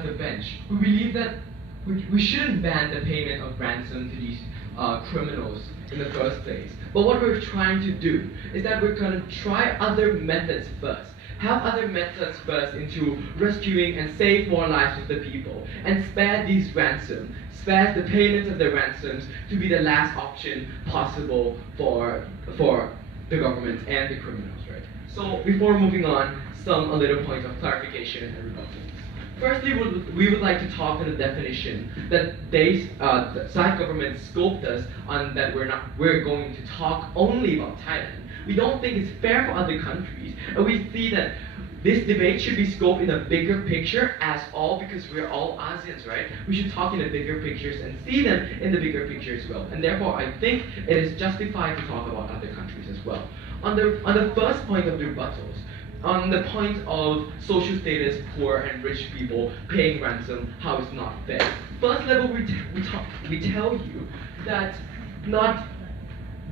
at the bench, we believe that we shouldn't ban the payment of ransom to these criminals in the first place. But what we're trying to do is that we're going to try other methods first. Have other methods first into rescuing and save more lives of the people, and spare these ransom, spare the payment of the ransoms to be the last option possible for the government and the criminals, right? So before moving on, a little points of clarification and rebuttal. Firstly, we would like to talk on the definition that the Thai government scoped us on, that we're going to talk only about Thailand. We don't think it's fair for other countries, and we see that this debate should be scoped in a bigger picture as all, because we're all ASEANs, right? We should talk in the bigger pictures and see them in the bigger picture as well. And therefore, I think it is justified to talk about other countries as well. On the first point of the rebuttals, on the point of social status, poor and rich people paying ransom, how it's not fair. First level, we tell you that not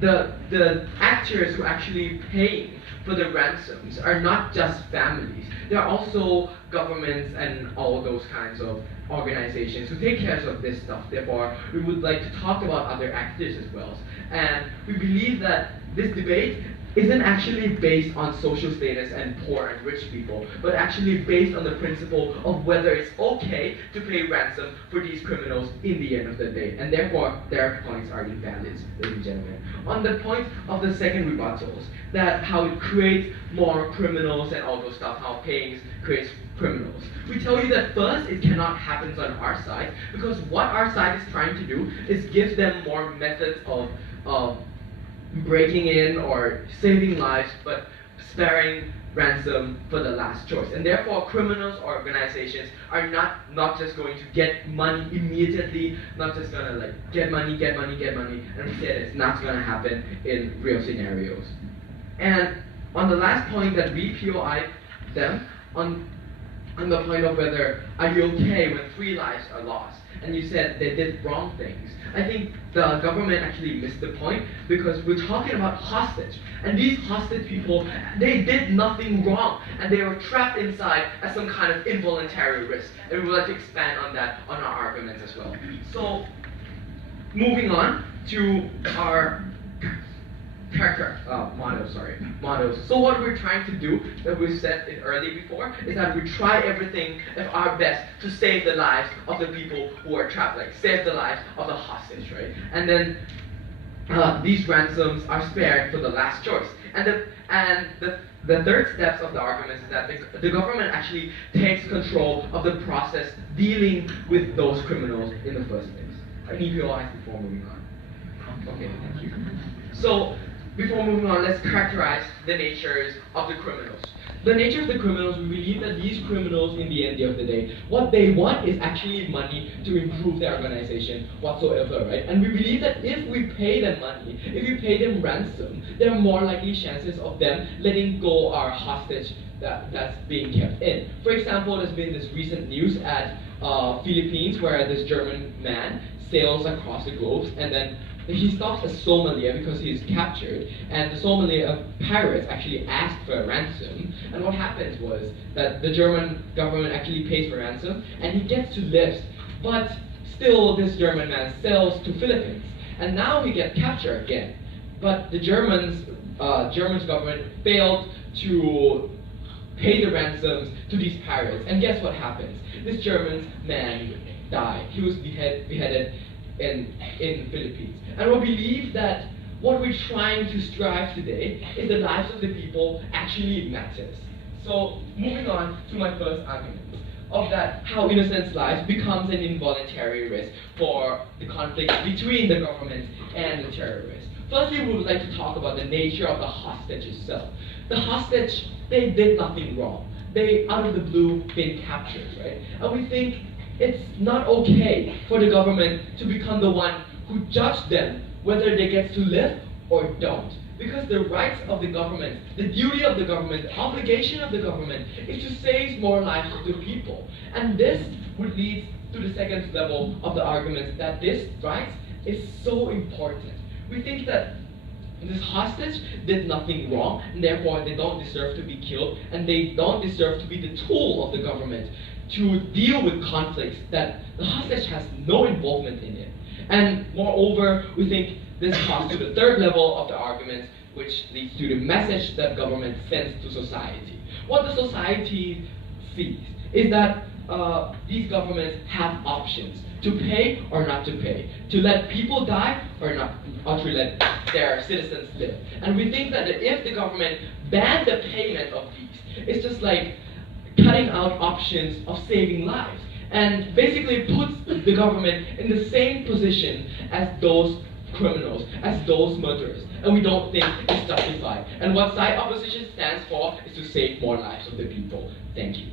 the actors who are actually paying for the ransoms are not just families. There are also governments and all those kinds of organizations who take care of this stuff. Therefore, we would like to talk about other actors as well. And we believe that this debate isn't actually based on social status and poor and rich people, but actually based on the principle of whether it's okay to pay ransom for these criminals in the end of the day. And therefore, their points are invalid, ladies and gentlemen. On the point of the second rebuttals, that how it creates more criminals and all those stuff, how paying creates criminals. We tell you that first, it cannot happen on our side, because what our side is trying to do is give them more methods of breaking in or saving lives, but sparing ransom for the last choice. And therefore, criminals organizations are not just going to get money immediately, not just gonna like get money, and instead it's not gonna happen in real scenarios. And on the last point that we POI them, on the point of whether are you okay when 3 lives are lost, and you said they did wrong things. I think the government actually missed the point, because we're talking about hostage. And these hostage people, they did nothing wrong, and they were trapped inside as some kind of involuntary risk. And we would like to expand on that on our arguments as well. So, moving on to our models. So what we're trying to do, that we said it early before, is that we try everything of our best to save the lives of the people who are trapped, like save the lives of the hostage, right? And then these ransoms are spared for the last choice. And the third steps of the argument is that the government actually takes control of the process dealing with those criminals in the first place. I need your eyes before moving on. Okay, thank you. So, before moving on, let's characterize the natures of the criminals. The nature of the criminals, we believe that these criminals, in the end of the day, what they want is actually money to improve their organization whatsoever, right? And we believe that if we pay them money, if we pay them ransom, there are more likely chances of them letting go our hostage that's being kept in. For example, there's been this recent news at Philippines where this German man sails across the globe, and then he stops at Somalia because he is captured, and the Somalia pirates actually asked for a ransom. And what happens was that the German government actually pays for ransom, and he gets to live. But still, this German man sails to Philippines, and now he gets captured again. But the German government failed to pay the ransoms to these pirates. And guess what happens? This German man died. He was beheaded in Philippines. And we believe that what we're trying to strive today is the lives of the people actually matters. So moving on to my first argument of that how innocent lives becomes an involuntary risk for the conflict between the government and the terrorists. Firstly, we would like to talk about the nature of the hostage itself. The hostage, they did nothing wrong. They, out of the blue, been captured, right? And we think it's not okay for the government to become the one who judge them whether they get to live or don't. Because the rights of the government, the duty of the government, the obligation of the government is to save more lives of the people. And this would lead to the second level of the argument that this right is so important. We think that this hostage did nothing wrong, and therefore they don't deserve to be killed, and they don't deserve to be the tool of the government to deal with conflicts that the hostage has no involvement in it. And moreover, we think this comes to the third level of the argument, which leads to the message that government sends to society. What the society sees is that these governments have options to pay or not to pay, to let people die or not, or to let their citizens live. And we think that if the government banned the payment of these, it's just like cutting out options of saving lives, and basically puts the government in the same position as those criminals, as those murderers. And we don't think it's justified. And what side opposition stands for is to save more lives of the people. Thank you.